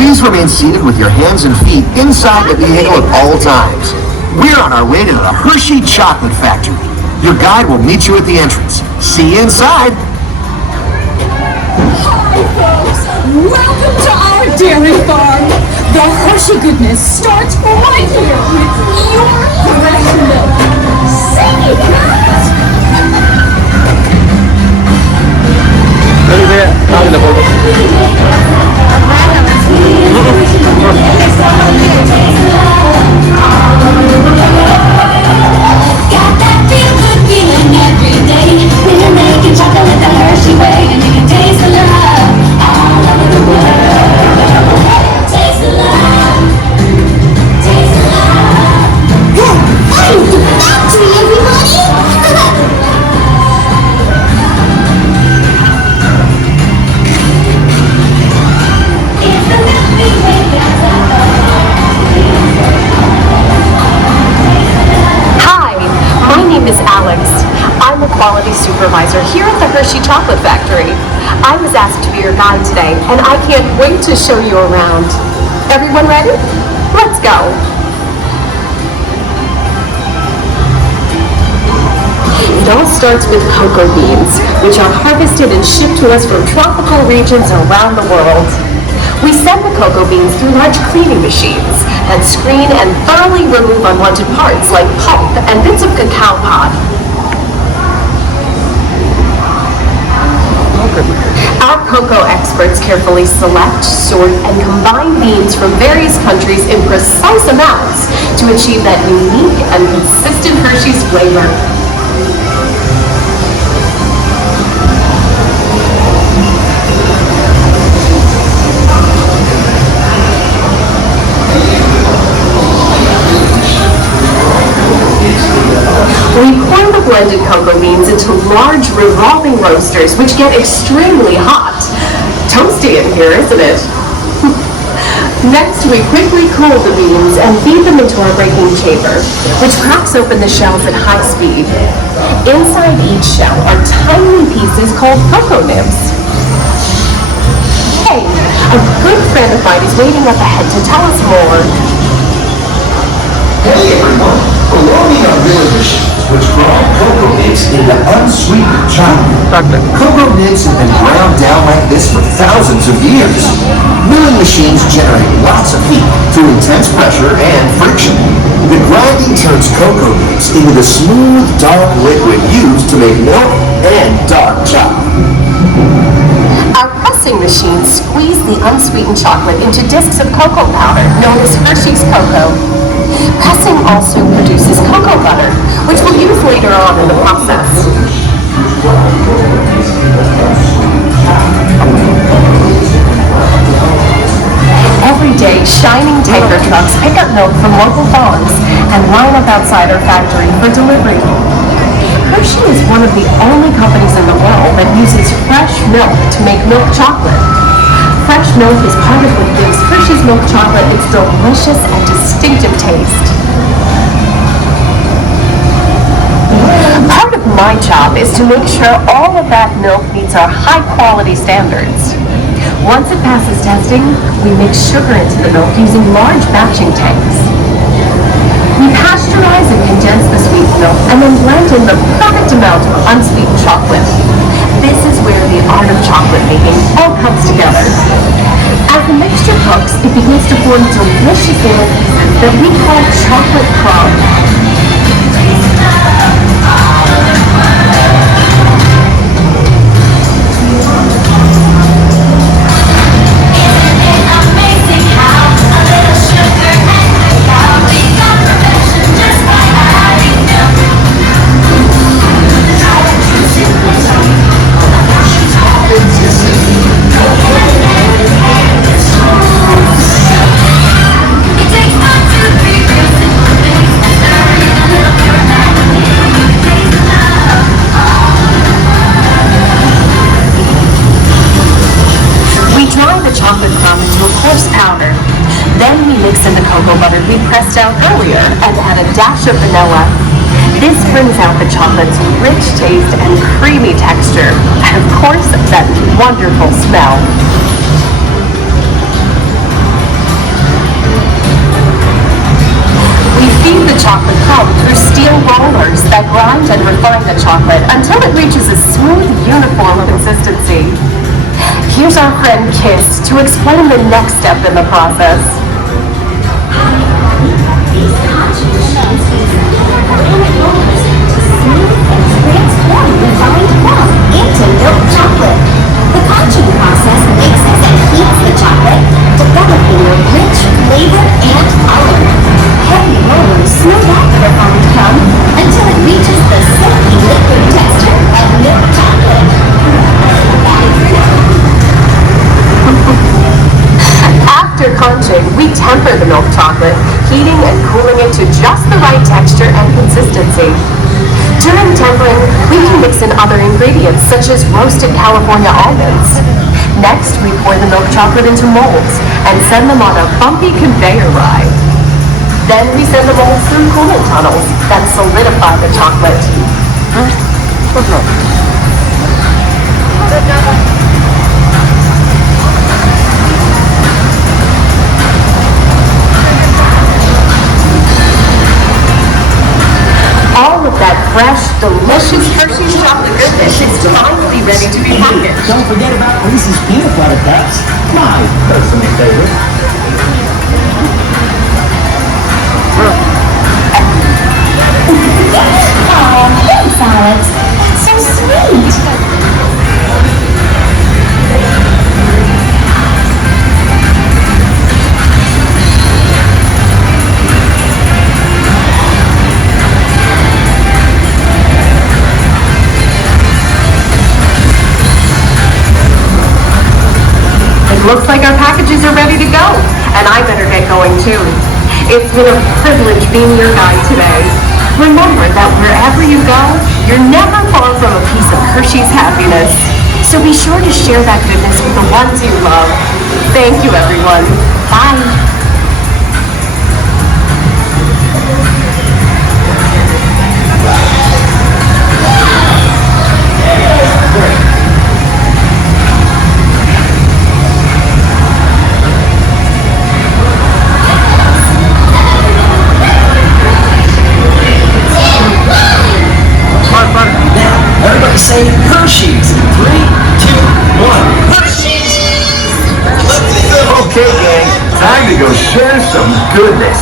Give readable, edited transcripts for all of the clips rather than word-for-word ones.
Please remain seated with your hands and feet inside the vehicle at all times. We're on our way to the Hershey Chocolate Factory. Your guide will meet you at the entrance. See you inside. Hi, folks. Welcome to our dairy farm. The Hershey goodness starts right here with your fresh milk. Sing it, guys! Got that feel-good feeling every day. We're making chocolate the Hershey way, and you can taste the love all over the world. Taste the love, taste the love. I'm the factory, everybody. It's the Milky Way Hi, my name is Alex. I'm a quality supervisor here at the Hershey Chocolate Factory. I was asked to be your guide today, and I can't wait to show you around. Everyone ready? Let's go. It all starts with cocoa beans, which are harvested and shipped to us from tropical regions around the world. We send the cocoa beans through large cleaning machines that screen and thoroughly remove unwanted parts like pulp and bits of cacao pod. Our cocoa experts carefully select, sort, and combine beans from various countries in precise amounts to achieve that unique and consistent Hershey's flavor. We pour the blended cocoa beans into large revolving roasters, which get extremely hot. Toasty in here, isn't it? Next, we quickly cool the beans and feed them into our breaking chamber, which cracks open the shells at high speed. Inside each shell are tiny pieces called cocoa nibs. Hey, a good friend of mine is waiting up ahead to tell us more. Hey everyone, colonial villagers which grind cocoa nibs into unsweetened chocolate. Cocoa nibs have been ground down like this for thousands of years. Milling machines generate lots of heat through intense pressure and friction. The grinding turns cocoa nibs into the smooth, dark liquid used to make milk and dark chocolate. Our pressing machines squeeze the unsweetened chocolate into discs of cocoa powder known as Hershey's cocoa. Pressing also produces cocoa butter, which we'll use later on in the process. Every day, shining tanker trucks pick up milk from local farms and line up outside our factory for delivery. Hershey is one of the only companies in the world that uses fresh milk to make milk chocolate. Fresh milk is part of what gives Hershey's milk chocolate its delicious and distinctive taste. Part of my job is to make sure all of that milk meets our high-quality standards. Once it passes testing, we mix sugar into the milk using large batching tanks. We pasteurize and condense the sweet milk and then blend in the perfect amount of unsweetened chocolate. This is where the art of chocolate making all comes together. As the mixture cooks, it begins to form delicious little pieces that we call chocolate crumbs. Chocolate crumb into a coarse powder. Then we mix in the cocoa butter we pressed out earlier and add a dash of vanilla. This brings out the chocolate's rich taste and creamy texture, and of course, that wonderful smell. the chocolate until it reaches a smooth, uniform consistency. Here's our friend Kiss to explain the next step in the process. Transform refined milk into milk chocolate. The conching process mixes and heats the chocolate, developing a rich flavor and color. Heavy rollers smooth out the refined crumb until it reaches the silky liquid texture of milk chocolate. After conching, we temper the milk chocolate, heating and cooling it to just the right texture and consistency. During tempering, we can mix in other ingredients such as roasted California almonds. Next, we pour the milk chocolate into molds and send them on a bumpy conveyor ride. Then we send the molds through cooling tunnels that solidify the chocolate. All of that fresh, delicious Hershey's chocolate goodness is finally ready to be packaged. Don't forget about Reese's peanut butter cups, my personal favorite. Aw, thanks, Alex. That's so sweet. Looks like our packages are ready to go, and I better get going too. It's been a privilege being your guide today. Remember that wherever you go, you're never far from a piece of Hershey's happiness. So be sure to share that goodness with the ones you love. Thank you, everyone. Bye. Everybody say Hershey's. 3, 2, 1. Hershey's! Okay, gang, time to go share some goodness.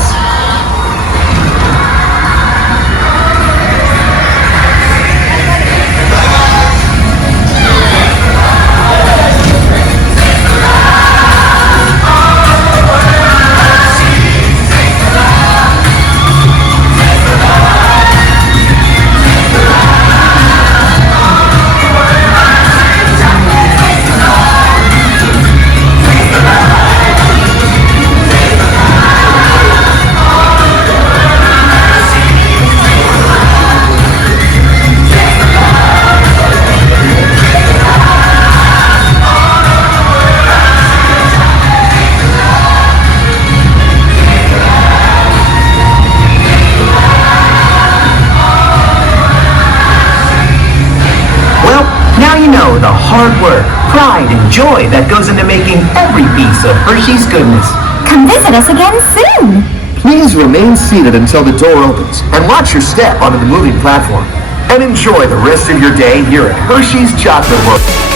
The hard work, pride, and joy that goes into making every piece of Hershey's goodness. Come visit us again soon. Please remain seated until the door opens and watch your step onto the moving platform. And enjoy the rest of your day here at Hershey's Chocolate World.